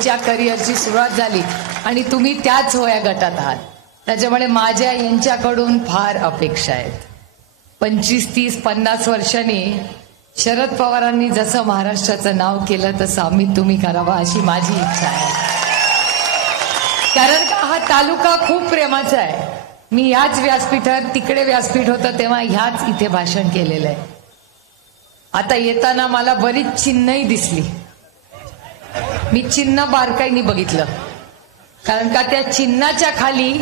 करिअरची सुरुवात झाली आणि तुम्ही त्याच वया गटात आहात. त्याच्यामुळे माझ्या यांच्याकडून फार अपेक्षा आहेत. 25, 30, 50 वर्षांनी शरद पवारांनी जसं महाराष्ट्राचं नाव केलं तसं आम्ही तुम्ही करावा अशी माझी इच्छा आहे. कारण का हा तालुका खूप प्रेमाचा आहे. मी ह्याच व्यासपीठात, तिकडे व्यासपीठ होतं तेव्हा ह्याच इथे भाषण केलेलं आहे. आता येताना मला बरीच चिन्हही दिसली. मी चिन्ह बारकाईने बघितलं, कारण का त्या चिन्हाच्या खाली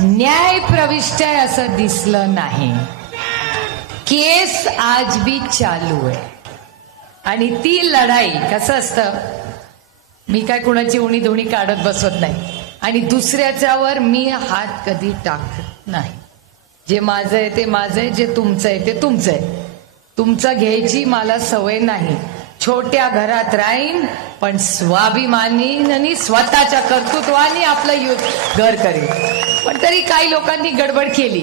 न्याय प्रविष्ट आहे असं दिसलं नाही. केस आज भी चालू आहे आणि ती लढाई कसं असतं, मी काय कुणाची उणी धुणी काढत बसत नाही आणि दुसऱ्याच्यावर मी हात कधी टाकत नाही. जे माझं आहे ते माझं आहे, जे तुमचं आहे ते तुमचं आहे. तुमचं घ्यायची मला सवय नाही. छोट्या घरात राहीन पण स्वाभिमानी आणि स्वतःच्या कर्तृत्वाने आपलं घर करेल. पण तरी काही लोकांनी गडबड केली.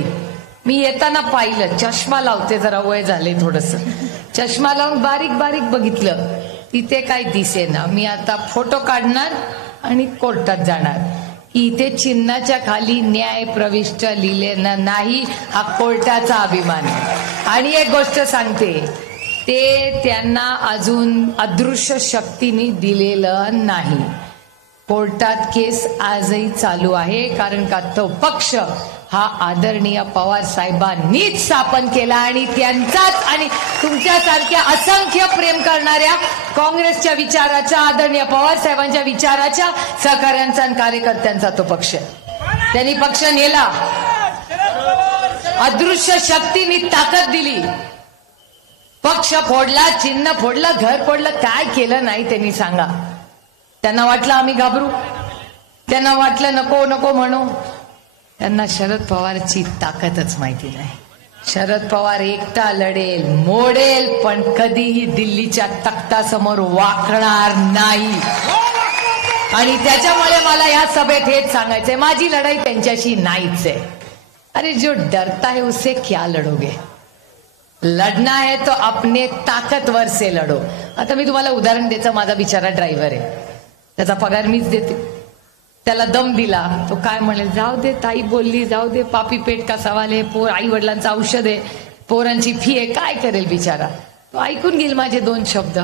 मी येताना पाहिलं, चष्मा लावते, जरा वय झाले थोडस, चष्मा लावून बारीक बारीक बघितलं, तिथे काय दिसेना. मी आता फोटो काढणार आणि कोर्टात जाणार. इथे चिन्हाच्या खाली न्याय प्रविष्ट लिहिले नाही, हा कोर्टाचा अभिमान आहे. आणि एक गोष्ट सांगते, ते त्यांना अजून अदृश्य शक्तीने दिलेलं नाही. कोर्टात केस आजही चालू आहे, कारण का तो पक्ष हा आदरणीय पवार साहेबांनीच स्थापन केला आणि त्यांचाच आणि तुमच्यासारख्या असंख्य प्रेम करणाऱ्या काँग्रेसच्या विचाराच्या, आदरणीय पवार साहेबांच्या विचाराच्या सहकाऱ्यांचा आणि कार्यकर्त्यांचा तो पक्ष. त्यांनी पक्ष नेला, अदृश्य शक्तीने ताकद दिली, पक्ष फोडला, चिन्ह फोडलं, घर फोडलं, काय केलं नाही त्यांनी सांगा. त्यांना वाटलं आम्ही घाबरू, त्यांना वाटलं नको नको म्हणू. त्यांना शरद पवारची ताकदच माहिती नाही. शरद पवार एकटा लढेल, मोडेल, पण कधीही दिल्लीच्या तख्तासमोर वाकणार नाही. आणि त्याच्यामुळे मला या सभेत हेच सांगायचंय, माझी लढाई त्यांच्याशी नाहीच आहे. अरे जो डरता है उससे क्या लढोगे, लढना है तो अपने ताकतवर से लढो. आता मी तुम्हाला उदाहरण द्यायचं, माझा बिचारा ड्रायव्हर आहे, त्याचा पगार मीच देते. त्याला दम दिला, तो काय म्हणेल, जाऊ दे ताई बोलली, जाऊ दे, पापी पेट का सवाल आहे, पोर आई वडिलांचं औषध आहे, पोरांची फी आहे, काय करेल बिचारा. तो ऐकून घेईल माझे 2 शब्द.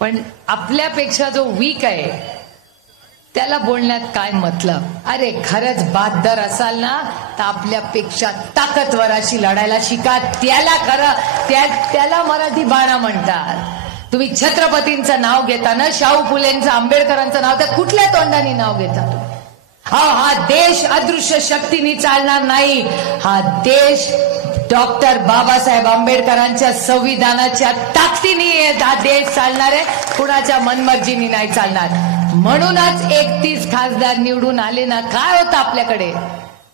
पण आपल्यापेक्षा जो वीक आहे त्याला बोलण्यात काय मतलब. अरे खरंच बहादर असाल ना तर आपल्यापेक्षा ताकदवराशी लढायला शिका. त्याला त्याला मराठी बाणा म्हणतात. तुम्ही छत्रपतींचं नाव घेता ना, शाहू फुलेंचं, आंबेडकरांचं नाव, तर कुठल्या तोंडाने नाव घेता? हा देश अदृश्य शक्तीने चालणार नाही. हा देश डॉक्टर बाबासाहेब आंबेडकरांच्या संविधानाच्या ताकदीने हा देश चालणार आहे, कुणाच्या मनमर्जीने नाही चालणार. म्हणूनच 31 खासदार निवडून आले ना. काय होतं आपल्याकडे?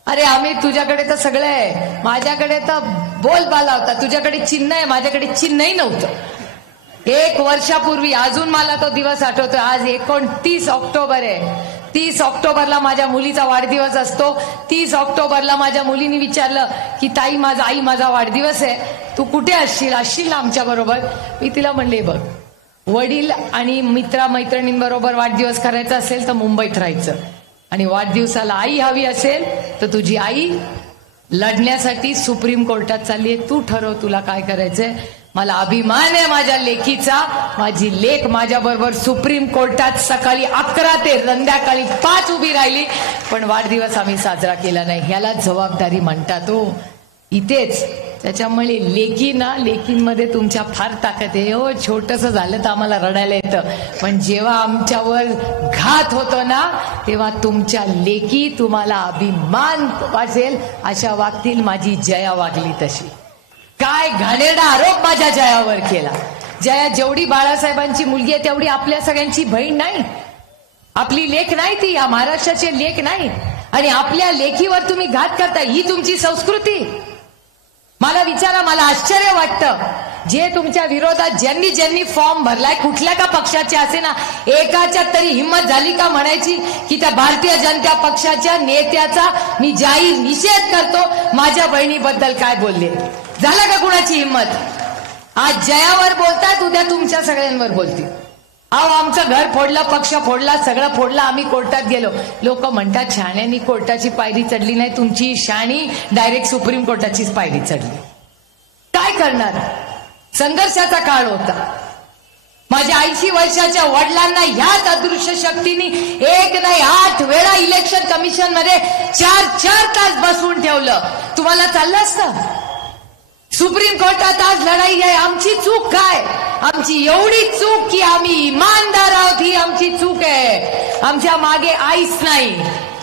अरे आम्ही, तुझ्याकडे तर सगळं आहे, माझ्याकडे तर बोलबाला होता, तुझ्याकडे चिन्ह आहे, माझ्याकडे चिन्हही नव्हतं. 1 वर्षापूर्वी, अजून मला तो दिवस आठवतो, आज 29 ऑक्टोबर आहे. 30 ऑक्टोबरला माझ्या मुलीचा वाढदिवस असतो. 30 ऑक्टोबरला माझ्या मुलीने विचारलं की ताई, आई माझा वाढदिवस आहे, तू कुठे असशील ना आमच्या बरोबर? मी तिला म्हणले, बघ, वडील आणि मैत्रिणींबरोबर वाढदिवस करायचा असेल तर मुंबईत राहायचं, आणि वाढदिवसाला आई हवी असेल तर तुझी आई लढण्यासाठी सुप्रीम कोर्टात चालली आहे, तू ठरव तुला काय करायचंय. मला अभिमान आहे माझ्या लेकीचा. माझी लेक माझ्या बरोबर सुप्रीम कोर्टात सकाळी 11 ते संध्याकाळी 5 उभी राहिली, पण वाढदिवस आम्ही साजरा केला नाही. ह्याला जबाबदारी म्हणतात हो, इथेच. त्याच्यामुळे लेकींमध्ये तुमच्या फार ताकद आहे हो. छोटस झालं तर आम्हाला रडायला येतं, पण जेव्हा आमच्यावर घात होतो ना तेव्हा तुमच्या लेकी तुम्हाला अभिमान वाटेल अशा वागतील. माझी जया वागली तशी. काय घाणेरडा आरोप माझ्या जयावर केला. जया जेवढी बाळासाहेबांची मुलगी आहे तेवढी आपल्या सगळ्यांची बहीण नाही, आपली लेक नाही, ती या महाराष्ट्राची लेक नाही. आणि आपल्या लेकीवर तुम्ही घात करता, ही तुमची संस्कृती? मला विचारा, मला आश्चर्य वाटतं, जे तुमच्या विरोधात ज्यांनी फॉर्म भरलाय, कुठल्या का पक्षाचे असे ना, एकाच्या तरी हिंमत झाली का म्हणायची की त्या भारतीय जनता पक्षाच्या नेत्याचा मी जाहीर निषेध करतो, माझ्या बहिणीबद्दल काय बोलले? झालं का कुणाची हिंमत? आज जयावर बोलतात, उद्या तुमच्या सगळ्यांवर बोलतील. अहो आमचं घर फोडलं, पक्ष फोडला, सगळं फोडलं, आम्ही कोर्टात गेलो. लोक म्हणतात शहाण्यांनी कोर्टाची पायरी चढली नाही. तुमची शाणी डायरेक्ट सुप्रीम कोर्टाचीच पायरी चढली. काय करणार? संघर्षाचा काळ होता. माझ्या 80 वर्षाच्या वडिलांना ह्याच अदृश्य शक्तीने 1 नाही 8 वेळा इलेक्शन कमिशन मध्ये 4 तास बसवून ठेवलं. तुम्हाला चाललं असतं? सुप्रीम कोर्टात आज लढाई आहे. आमची चूक काय? आमची एवढी चूक की आम्ही इमानदार आहोत, ही आमची चूक आहे. आमच्या मागे आईस नाही.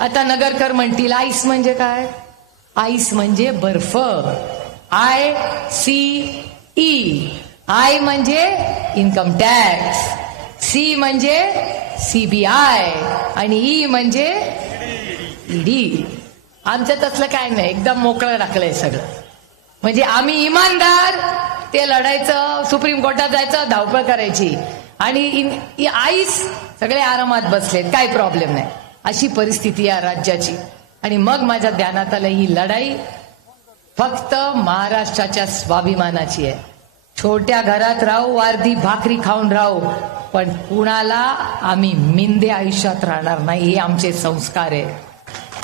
आता नगरकर म्हणतील आईस म्हणजे काय? आईस म्हणजे बर्फ. ICE. आय म्हणजे इन्कम टॅक्स, सी म्हणजे CBI आणि ई म्हणजे ईडी. आमचं तसलं काय नाही, एकदम मोकळं राखलंय सगळं. म्हणजे आम्ही इमानदार, ते लढायचं, सुप्रीम कोर्टात जायचं, धावपळ करायची आणि आईस सगळे आरामात बसलेत, काही प्रॉब्लेम नाही. अशी परिस्थिती आहे राज्याची. आणि मग माझ्या ध्यानात आलं ही लढाई फक्त महाराष्ट्राच्या स्वाभिमानाची आहे. छोट्या घरात राहू, अर्धी भाकरी खाऊन राहू, पण कुणाला आम्ही मिंदे आयुष्यात राहणार नाही. हे आमचे संस्कार आहे.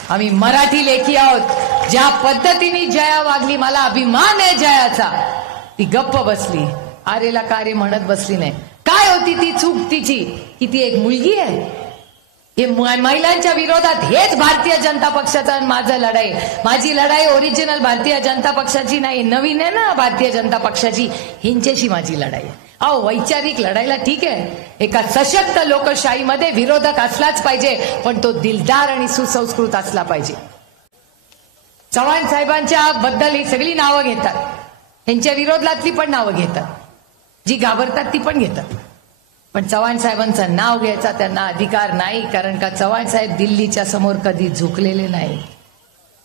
आम्ही मराठी लेखी आहोत. ज्या पद्धतीने जया वागली, मला अभिमान आहे जयाचा. ती गप्प बसली, आरेला कार्य म्हणत बसली नाही. काय होती ती चूक तिची? की ती एक मुलगी आहे. हे महिलांच्या विरोधात हेच भारतीय जनता पक्षाचा माझं लढाई. माझी लढाई ओरिजिनल भारतीय जनता पक्षाची नाही, नवीन आहे ना भारतीय जनता पक्षाची, हिंच्याशी माझी लढाई. अहो वैचारिक लढाईला ठीक आहे, एका सशक्त लोकशाहीमध्ये विरोधक असलाच पाहिजे, पण तो दिलदार आणि सुसंस्कृत असला पाहिजे. चव्हाण साहेबांच्या बद्दल ही सगळी नावं घेतात, त्यांच्या विरोधातली पण नावं घेतात, जी घाबरतात ती पण घेतात. पण चव्हाण साहेबांचं नाव घ्यायचा त्यांना अधिकार नाही, कारण का चव्हाण साहेब दिल्लीच्या समोर कधी झुकलेले नाही.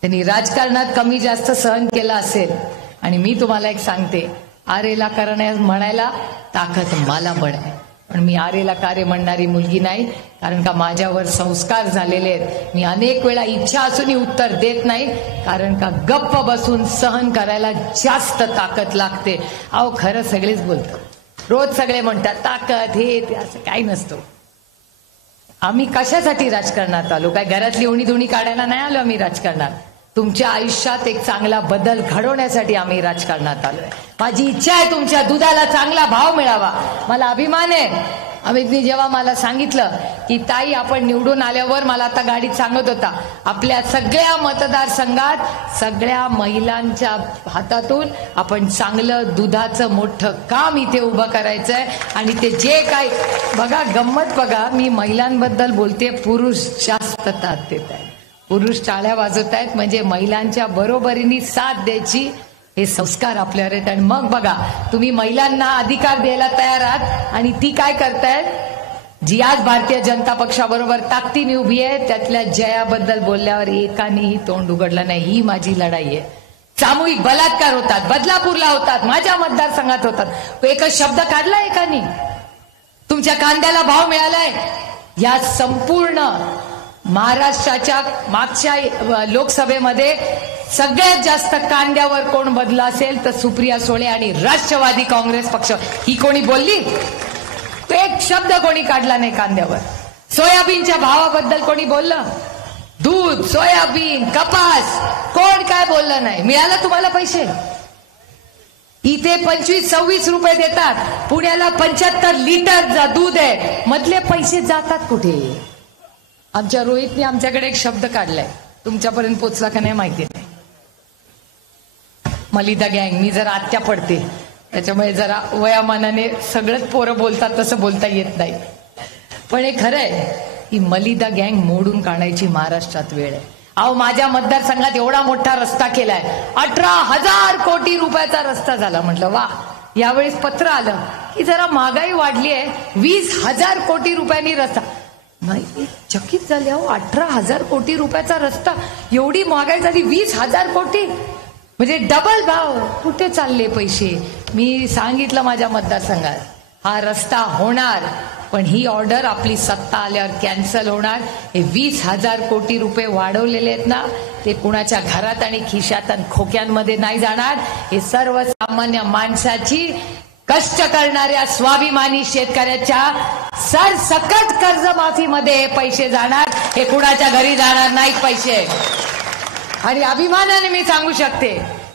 त्यांनी राजकारणात कमी जास्त सहन केला असेल. आणि मी तुम्हाला एक सांगते, आरेला करण्या म्हणायला ताकद मला पण आहे, पण मी आरेला कार्य म्हणणारी मुलगी नाही, कारण का माझ्यावर संस्कार झालेले आहेत. मी अनेक वेळा इच्छा असूनही उत्तर देत नाही, कारण का गप्प बसून सहन करायला जास्त ताकद लागते. अहो खरं सगळेच बोलतात, रोज सगळे म्हणतात ताकद हे ते, असं काही नसतं. आम्ही कशासाठी राजकारणात आलो? काय घरातली उणीधुणी काढायला नाही आलो आम्ही राजकारणात. तुमच्या आयुष्यात एक चांगला बदल घडवण्यासाठी आम्ही राजकारणात आलोय. माझी इच्छा आहे तुमच्या दुधाला चांगला भाव मिळावा. मला अभिमान आहे. अमितनी जेव्हा मला सांगितलं की ताई आपण निवडून आल्यावर, मला आता गाडीत सांगत होता, आपल्या सगळ्या मतदारसंघात सगळ्या महिलांच्या हातातून आपण चांगलं दुधाचं मोठं काम इथे उभं करायचंय. आणि ते जे काय बघा, गंमत बघा, मी महिलांबद्दल बोलते, पुरुष जास्त तात देत आहेत, पुरुष टाळ्या वाजवत आहेत. म्हणजे महिलांच्या बरोबरीने साथ द्यायची हे संस्कार आपल्यावर आहेत. आणि मग बघा, तुम्ही महिलांना अधिकार द्यायला तयार आहात आणि ती काय करतायत, जी आज भारतीय जनता पक्षाबरोबर ताकदीने उभी आहे, त्यातल्या जयाबद्दल बोलल्यावर एकानेही तोंड उघडलं नाही. ही माझी लढाई आहे. सामूहिक बलात्कार होतात, बदलापूरला होतात, माझ्या मतदारसंघात होतात, एकच शब्द काढला एकाने. तुमच्या कांद्याला भाव मिळालाय. या संपूर्ण महाराष्ट्राच्या मागच्या लोकसभेमध्ये सगळ्यात जास्त कांद्यावर कोण बदला असेल तर सुप्रिया सुळे आणि राष्ट्रवादी काँग्रेस पक्ष. ही कोणी बोलली? तो एक शब्द कोणी काढला नाही कांद्यावर. सोयाबीनच्या भावाबद्दल कोणी बोललं? दूध, सोयाबीन, कपास, कोण काय बोललं नाही. मिळालं तुम्हाला पैसे? इथे 25-26 रुपये देतात, पुण्याला 75 लिटर दूध आहे. मधले पैसे जातात कुठे? आमच्या रोहितने आमच्याकडे एक शब्द काढलाय, तुमच्यापर्यंत पोचला का नाही माहिती नाही. मलिदा गँग. मी जरा आत्या पडते, त्याच्यामुळे जरा वयामानाने सगळंच पोरं बोलतात तसं बोलता येत नाही. पण हे खरं आहे की मलिदा गँग मोडून काढायची महाराष्ट्रात वेळ आहे. अहो माझ्या मतदारसंघात एवढा मोठा रस्ता केलाय, 18,000 कोटी रुपयाचा रस्ता झाला. म्हटलं वा. यावेळेस पत्र आलं की जरा महागाई वाढली आहे, 20,000 कोटी रुपयांनी रस्ता. नाही, चकित झाले. अहो 18,000 कोटी रुपयाचा रस्ता, एवढी महागाई झाली, 20,000 कोटी म्हणजे डबल भाव. कुठे चालले पैसे? मी सांगितलं माझ्या मतदारसंघात हा रस्ता होणार, पण ही ऑर्डर आपली सत्ता आल्यावर कॅन्सल होणार. हे 20,000 कोटी रुपये वाढवलेले आहेत ना, ते कुणाच्या घरात आणि खिशात आणि खोक्यांमध्ये नाही जाणार. हे सर्वसामान्य माणसाची कष्ट करणाऱ्या स्वाभिमानी शेतकऱ्याच्या सरसकट कर्जमाफीमध्ये हे पैसे जाणार, हे कुणाच्या घरी जाणार नाहीत पैसे. आणि अभिमानाने मी सांगू शकते,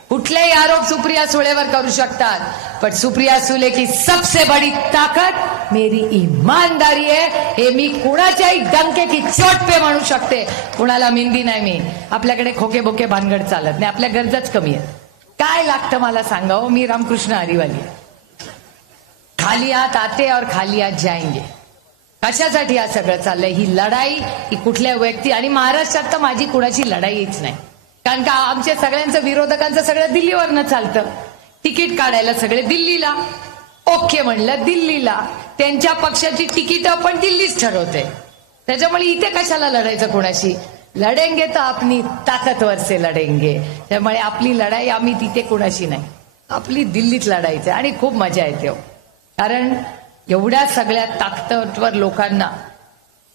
कुठलेही आरोप सुप्रिया सुळेवर करू शकतात, पण सुप्रिया सुले की सबसे बड़ी ताकत मेरी ईमानदारी है. हे मी कुणाच्याही डंके की चोट पे म्हणू शकते. कुणाला मिंदी नाही. मी आपल्याकडे खोके बोके भानगड चालत नाही. आपल्या गरजाच कमी आहेत. काय लागतं मला सांगावं. मी रामकृष्ण हरिवाली. खाली हात आते और खाली हात जाएंगे. कशासाठी हा सगळं चाललंय. ही लढाई ही कुठल्या व्यक्ती आणि महाराष्ट्रात तर माझी कुणाची लढाईच नाही. कारण का आमच्या सगळ्यांचं विरोधकांचं सगळं दिल्लीवरनं चालतं. तिकीट काढायला सगळे दिल्लीला. ओके म्हणलं दिल्लीला. त्यांच्या पक्षाची तिकीट पण दिल्लीच ठरवते. त्याच्यामुळे इथे कशाला लढायचं कोणाशी. लढेंगे तर आपली ताकदवर से लढेंगे. त्यामुळे आपली लढाई आम्ही तिथे कोणाशी नाही, आपली दिल्लीत लढायचं. आणि खूप मजा येते. कारण एवढ्या सगळ्या ताकदवर लोकांना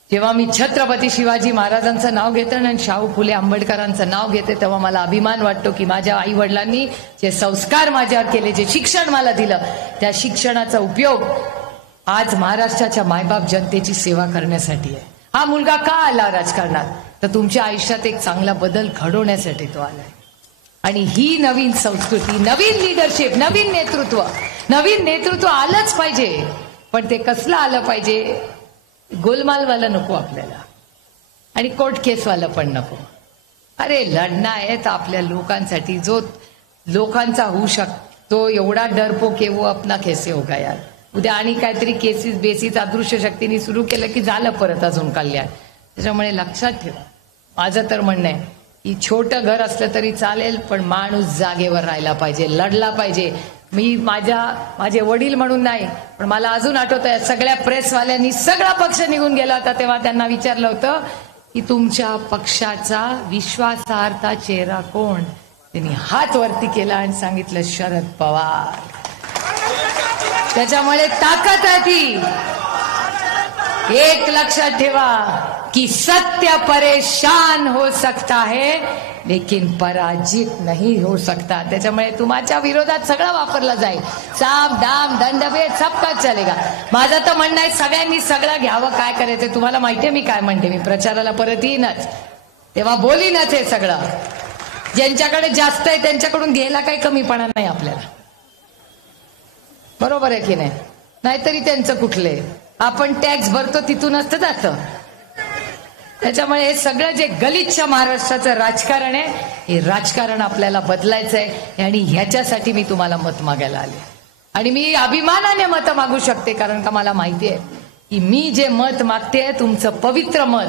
जेव्हा मी छत्रपती शिवाजी महाराजांचं नाव घेते आणि शाहू फुले आंबेडकरांचं नाव घेते, तेव्हा मला अभिमान वाटतो की माझ्या आई वडिलांनी जे संस्कार माझ्यावर केले, जे शिक्षण मला दिलं, त्या शिक्षणाचा उपयोग आज महाराष्ट्राच्या मायबाप जनतेची सेवा करण्यासाठी आहे. हा मुलगा का आला राजकारणात, तर तुमच्या आयुष्यात एक चांगला बदल घडवण्यासाठी तो आलाय. आणि ही नवीन संस्कृती, नवीन लिडरशिप, नवीन नेतृत्व आलंच पाहिजे. पण ते कसलं आलं पाहिजे. गोलमालवाला नको आपल्याला आणि कोर्ट केसवाला पण नको. अरे लढणं आहे तर आपल्या लोकांसाठी, जो लोकांचा होऊ शकतो. एवढा डरपोक वो अपना कैसे होगा यार. उद्या आणि काहीतरी केसेस बेसिस अदृश्य शक्तीने सुरू केलं की झालं परत अजून कल्याण. त्याच्यामुळे लक्षात ठेवा, माझं तर म्हणणं आहे की छोटं घर असलं तरी चालेल, पण माणूस जागेवर राहिला पाहिजे, लढला पाहिजे. मी माझे वडील म्हणून नाही, पण मला अजून आठवत आहे सगळ्या प्रेसवाल्यांनी सगळा पक्ष निघून गेला होता, तेव्हा त्यांना विचारलं होतं की तुमच्या पक्षाचा विश्वासार्ह चेहरा कोण. त्यांनी हात वरती केला आणि सांगितलं शरद पवार. त्याच्यामुळे ताकद आहे ती. एक लक्षात ठेवा कि सत्य परेशान हो सकता है लेकिन पराजित नहीं हो सकता. त्याच्यामुळे तुमच्या विरोधात सगळं वापरलं जाईल. साम दाम दंडभेद सबका चलेगा. माझं तर म्हणणं आहे सगळ्यांनी सगळं घ्यावं. काय करायचं तुम्हाला माहितीये मी काय म्हणते. मी प्रचाराला परत येईनच, तेव्हा बोलीनच हे सगळं. ज्यांच्याकडे जास्त आहे त्यांच्याकडून घ्यायला काही कमीपणा नाही आपल्याला. बरोबर आहे की नाही. नाहीतरी त्यांचं कुठले. आपण टॅक्स भरतो तिथूनच तर जातं. त्याच्यामुळे हे सगळं जे गलिच्छ महाराष्ट्राचं राजकारण आहे, हे राजकारण आपल्याला बदलायचं आहे. आणि ह्याच्यासाठी मी तुम्हाला मत मागायला आले. आणि मी अभिमानाने मत मागू शकते, कारण का मला माहिती आहे की मी जे मत मागते, तुमचं पवित्र मत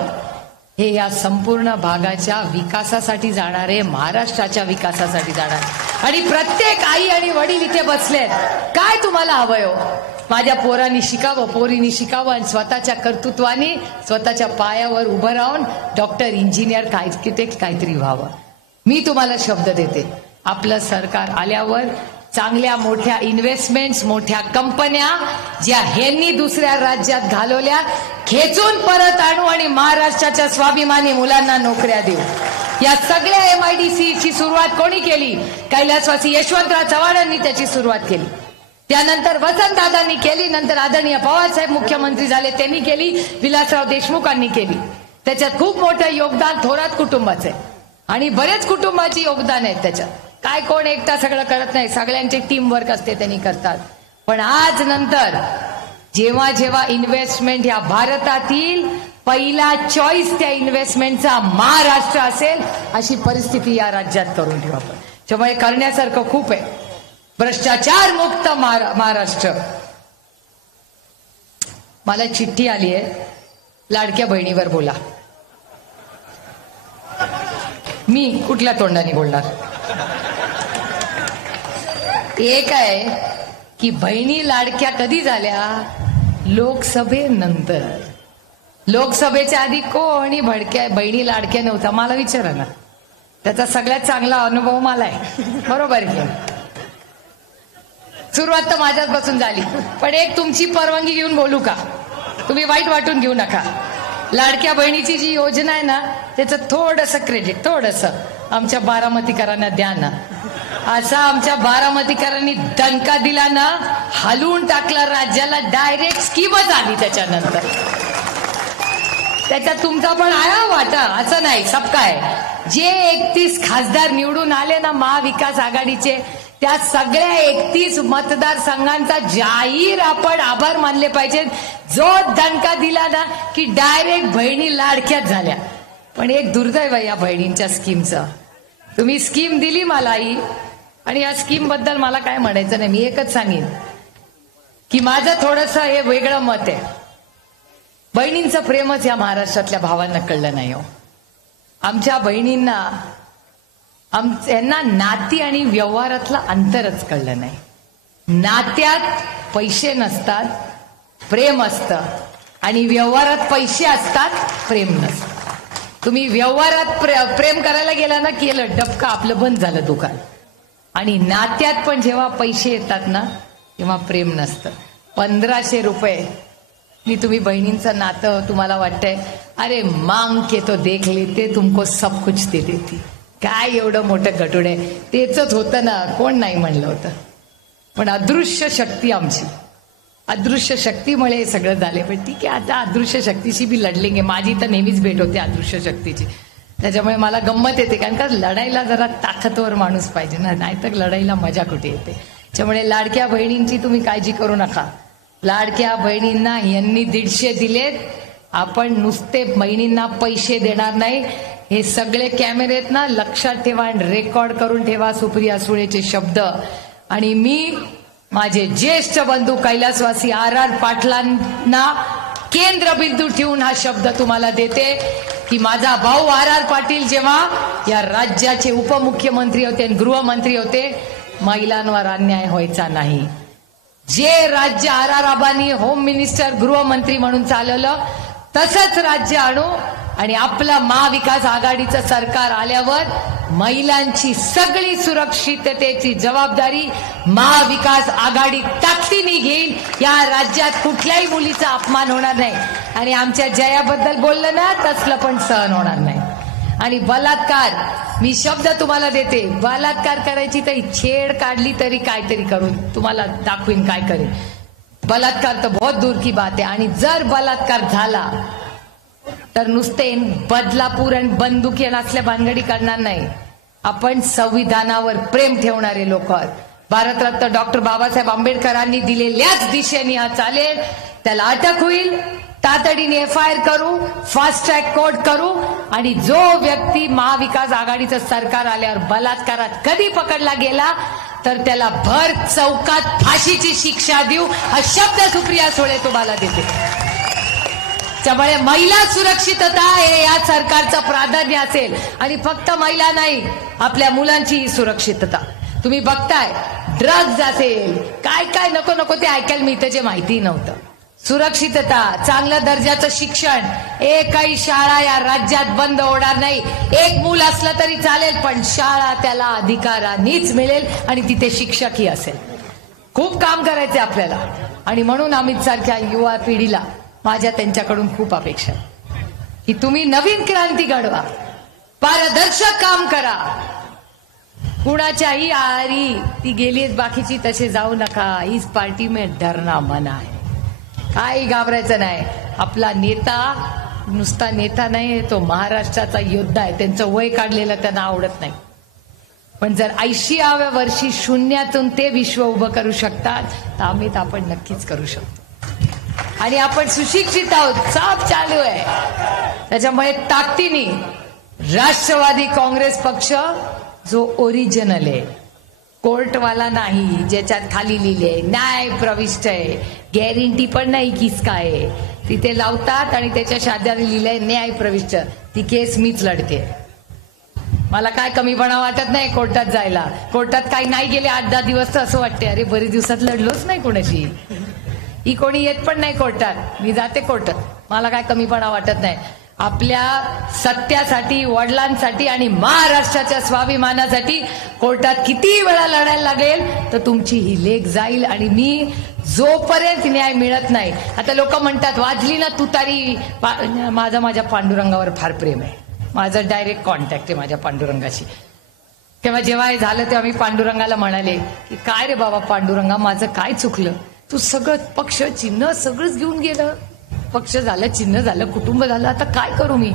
हे या संपूर्ण भागाच्या विकासासाठी जाणार आहे, महाराष्ट्राच्या विकासासाठी जाणार. आणि प्रत्येक आई आणि वडील इथे बसलेत. काय तुम्हाला हवंय हो. माझ्या पोरांनी शिकावं, पोरींनी शिकावं आणि स्वतःच्या कर्तृत्वाने स्वतःच्या पायावर उभं राहून डॉक्टर, इंजिनियर, आर्किटेक्ट काहीतरी व्हावं. मी तुम्हाला शब्द देते, आपलं सरकार आल्यावर चांगल्या मोठ्या इन्व्हेस्टमेंट्स, मोठ्या कंपन्या ज्या ह्यांनी दुसऱ्या राज्यात घालवल्या खेचून परत आणू आणि महाराष्ट्राच्या स्वाभिमानी मुलांना नोकऱ्या देऊ. या सगळ्या MIDC ची सुरुवात कोणी केली. कैलासवासी यशवंतराव चव्हाणांनी त्याची सुरुवात केली. त्यानंतर वसंतदादांनी केली. नंतर आदरणीय पवारसाहेब मुख्यमंत्री झाले, त्यांनी केली. विलासराव देशमुखांनी केली. त्याच्यात खूप मोठं योगदान थोरात कुटुंबाचं आहे आणि बरेच कुटुंबाची योगदान आहे त्याच्यात. काय कोण एकटा सगळं करत नाही, सगळ्यांचे टीम वर्क असते, त्यांनी करतात. पण आज नंतर जेव्हा जेव्हा इन्व्हेस्टमेंट या भारतातील पहिला चॉईस त्या इन्व्हेस्टमेंटचा महाराष्ट्र असेल, अशी परिस्थिती या राज्यात करून ठेवू आपण. त्यामुळे करण्यासारखं खूप आहे. भ्रष्टाचार मुक्त महाराष्ट्र. मला चिठ्ठी आली आहे, लाडक्या बहिणीवर बोला. मी कुठल्या तोंडाने बोलणार. एक आहे की बहिणी लाडक्या कधी झाल्या. लोकसभेनंतर. लोकसभेच्या आधी कोणी बहिणी लाडक्या नव्हता. मला विचारा ना, त्याचा सगळ्यात चांगला अनुभव मला आहे. बरोबर की. सुरुवात तर माझ्याच बसून झाली. पण एक तुमची परवानगी घेऊन बोलू का. तुम्ही वाईट वाटून घेऊ नका. लाडक्या बहिणीची जी योजना आहे ना, त्याचं थोडंसं क्रेडिट थोडंसं आमच्या बारामतीकरांना द्या ना. असा आमच्या बारामतीकरांनी दणका दिला ना, हलवून टाकला राज्याला, डायरेक्ट स्कीमच आली त्याच्यानंतर. त्याच्यात तुमचा पण आहे वाटा, असं नाही. सबका आहे. जे 31 खासदार निवडून आले ना महाविकास आघाडीचे, त्या सगळ्या 31 मतदारसंघांचा जाहीर आपण आभार मानले पाहिजेत. जो दणका दिला ना की डायरेक्ट बहिणी लाडक्याच झाल्या. पण एक दुर्दैव आहे या बहिणींच्या स्कीमचं. तुम्ही स्कीम दिली मला आई, आणि या स्कीम बद्दल मला काय म्हणायचं नाही. मी एकच सांगेन की माझं थोडंसं हे वेगळं मत आहे. बहिणींचं प्रेमच या महाराष्ट्रातल्या भावांना कळलं नाही हो. आमच्या बहिणींना यांना नाती आणि व्यवहारातलं अंतरच कळलं नाही. नात्यात पैसे नसतात, प्रेम असतं, आणि व्यवहारात पैसे असतात, प्रेम नसतं. तुम्ही व्यवहारात प्रेम करायला गेला ना, केलं डबका आपलं बंद झालं दुकान. आणि नात्यात पण जेव्हा पैसे येतात ना तेव्हा प्रेम नसतं. 1500 रुपये मी तुम्ही बहिणींचं नातं तुम्हाला वाटतंय अरे मांग के तो देख लेते तुमको सब कुछ दे देती. काय एवढं मोठं गटुड आहे. तेच होतं ना, कोण नाही म्हणलं होतं. पण अदृश्य शक्ती आमची, अदृश्य शक्तीमुळे हे सगळं झाले. पण ठीक आहे, आता अदृश्य शक्तीशी बी लढलेंगे. माझी तर नेहमीच भेट होते अदृश्य शक्तीची, त्याच्यामुळे मला गंमत येते. कारण का लढायला जरा ताकदवर माणूस पाहिजे ना, नाहीतर लढाईला मजा कुठे येते. त्याच्यामुळे लाडक्या बहिणींची तुम्ही काळजी करू नका. लाडक्या बहिणींना यांनी 150 दिलेत. आपण नुसते बहिणींना पैसे देणार नाही. हे सगळे कॅमेरे आहेत ना, लक्षात ठेवा आणि रेकॉर्ड करून ठेवा सुप्रिया सुळेचे शब्द. आणि मी माझे ज्येष्ठ बंधू कैलासवासी RR पाटलांना केंद्रबिंदू ठेवून हा शब्द तुम्हाला देते की माझा भाऊ RR पाटील जेव्हा या राज्याचे उपमुख्यमंत्री होते आणि गृहमंत्री होते, महिलांवर अन्याय व्हायचा नाही. जे राज्य RR आबांनी होम मिनिस्टर गृहमंत्री म्हणून चालवलं तसंच राज्य आणू. आणि आपलं महाविकास आघाडीचं सरकार आल्यावर महिलांची सगळी सुरक्षिततेची जबाबदारी महाविकास आघाडी ताकदीने घेईल. या राज्यात कुठल्याही मुलीचा अपमान होणार नाही. आणि आमच्या जयाबद्दल बोललं ना, तसलं पण सहन होणार नाही. आणि बलात्कार, मी शब्द तुम्हाला देते, बलात्कार करायची तर छेड काढली तरी काहीतरी करून तुम्हाला दाखवीन काय करेन. बलात्कार तर बहुत दूर की बात आहे. आणि जर बलात्कार झाला तर नुसते बदलापूर आणि बंदुकी असल्या भानगडी करणार नाही. आपण संविधानावर प्रेम ठेवणारे लोक आहोत. भारतरत्न डॉक्टर बाबासाहेब आंबेडकरांनी दिलेल्याच दिशेने हा चालेल. त्याला अटक होईल, तातडीने FIR करू, फास्ट ट्रॅक कोर्ट करू. आणि जो व्यक्ती महाविकास आघाडीचं सरकार आल्यावर बलात्कारात कधी पकडला गेला तर त्याला भर चौकात फाशीची शिक्षा देऊ, हा शब्द सुप्रिया सुळे तुम्हाला देते. त्यामुळे महिला सुरक्षितता हे या सरकारचं प्राधान्य असेल. आणि फक्त महिला नाही, आपल्या मुलांची सुरक्षितता. तुम्ही बघताय ड्रग्ज असेल, काय काय नको नको ते ऐकायला मिळतं जे माहिती नव्हतं. सुरक्षितता, चांगल्या दर्जाचं शिक्षण, एकही शाळा या राज्यात बंद होणार नाही. एक मूल असलं तरी चालेल, पण शाळा त्याला अधिकारानेच मिळेल आणि तिथे शिक्षकही असेल. खूप काम करायचे आपल्याला. आणि म्हणून अमित सारख्या युवा पिढीला माझ्या त्यांच्याकडून खूप अपेक्षा आहे की तुम्ही नवीन क्रांती घडवा, पारदर्शक काम करा. कुणाच्याही आहारी ती गेलीच बाकीची तसे जाऊ नका. इस पार्टी में डरना मना है. काही घाबरायचं नाही. आपला नेता नुसता नेता नाही, तो महाराष्ट्राचा योद्धा आहे. त्यांचं वय काढलेलं त्यांना आवडत नाही. पण जर 80व्या वर्षी शून्यातून ते विश्व उभं करू शकतात तर आपण नक्कीच करू शकतो. आणि आपण सुशिक्षित आहोत, साफ चालू आहे. त्याच्यामुळे ताकदीने राष्ट्रवादी काँग्रेस पक्ष जो ओरिजिनल आहे, कोर्टवाला नाही, ज्याच्यात खाली लिहिले न्याय प्रविष्ट आहे, गॅरंटी पण नाही किसका आहे, तिथे लावतात आणि त्याच्या शाद्याने लिहिलंय न्याय प्रविष्ट. ती केस मीच लढते. मला काय कमीपणा वाटत नाही कोर्टात जायला. कोर्टात काही नाही गेले 8-10 दिवस तर असं वाटते अरे बरेच दिवसात लढलोच नाही कोणाशी. ही कोणी येत पण नाही कोर्टात, मी जाते कोर्टात. मला काय कमीपणा वाटत नाही. आपल्या सत्यासाठी, वडिलांसाठी आणि महाराष्ट्राच्या स्वाभिमानासाठी कोर्टात किती वेळा लढायला लागेल तर तुमची ही लेख जाईल. आणि मी जोपर्यंत न्याय मिळत नाही, आता लोक म्हणतात वाजली ना तुतारी, माझ्या पांडुरंगावर फार प्रेम आहे. माझं डायरेक्ट कॉन्टॅक्ट आहे माझ्या पांडुरंगाशी. तेव्हा जेव्हा हे झालं तेव्हा मी पांडुरंगाला म्हणाले की काय रे बाबा पांडुरंगा, माझं काय चुकलं? तू सगळं पक्ष चिन्ह सगळंच घेऊन गेलं. पक्ष झालं, चिन्ह झालं, कुटुंब झालं, आता काय करू मी?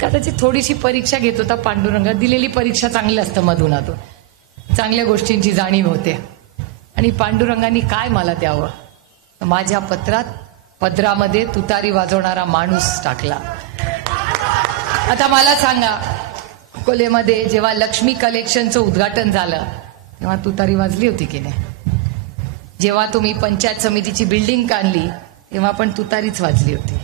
कदाचित थोडीशी परीक्षा घेत होता पांडुरंग. दिलेली परीक्षा चांगली असतं, मधूनातून चांगल्या गोष्टींची जाणीव होते. आणि पांडुरंगांनी काय मला द्यावं? माझ्या पदरामध्ये तुतारी वाजवणारा माणूस टाकला. आता मला सांगा, अकोलेमध्ये जेव्हा लक्ष्मी कलेक्शनचं उद्घाटन झालं तेव्हा तुतारी वाजली होती की नाही? जेव्हा तुम्ही पंचायत समितीची बिल्डिंग काढली तेव्हा पण तुतारीच वाजली होती.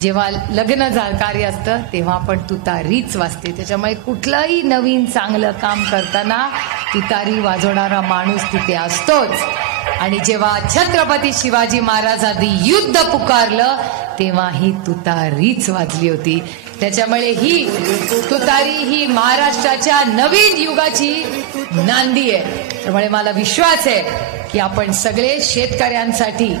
जेव्हा लग्न कार्य असतं तेव्हा पण तुतारीच वाजते. त्याच्यामुळे कुठलंही नवीन चांगलं काम करताना तुतारी वाजवणारा माणूस तिथे असतोच. आणि जेव्हा छत्रपती शिवाजी महाराजांनी युद्ध पुकारलं तेव्हा ही तुतारीच वाजली होती. त्याच्यामुळे ही तुतारी ही महाराष्ट्राच्या नवीन युगाची नांदी आहे. त्यामुळे मला विश्वास आहे की आपण सगळे शेतकऱ्यांसाठी,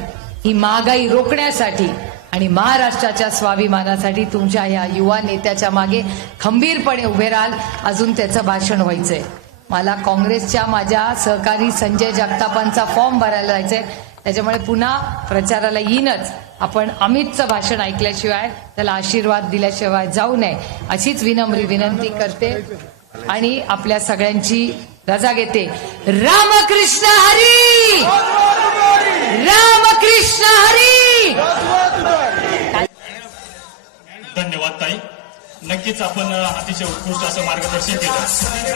ही महागाई रोखण्यासाठी आणि महाराष्ट्राच्या स्वाभिमानासाठी तुमच्या या युवा नेत्याच्या मागे खंबीरपणे उभे राहाल. अजून त्याचं भाषण व्हायचंय. मला काँग्रेसच्या माझ्या सहकारी संजय जगतापांचा फॉर्म भरायला जायचंय. त्याच्यामुळे पुन्हा प्रचाराला येईनच. आपण अमितचं भाषण ऐकल्याशिवाय, त्याला आशीर्वाद दिल्याशिवाय जाऊ नये अशीच विनम्र विनंती करते आणि आपल्या सगळ्यांची रजा घेते. रामकृष्ण हरी, रामकृष्ण हरी. धन्यवाद ताई. नक्कीच आपण अतिशय उत्कृष्ट असं मार्गदर्शन केलं.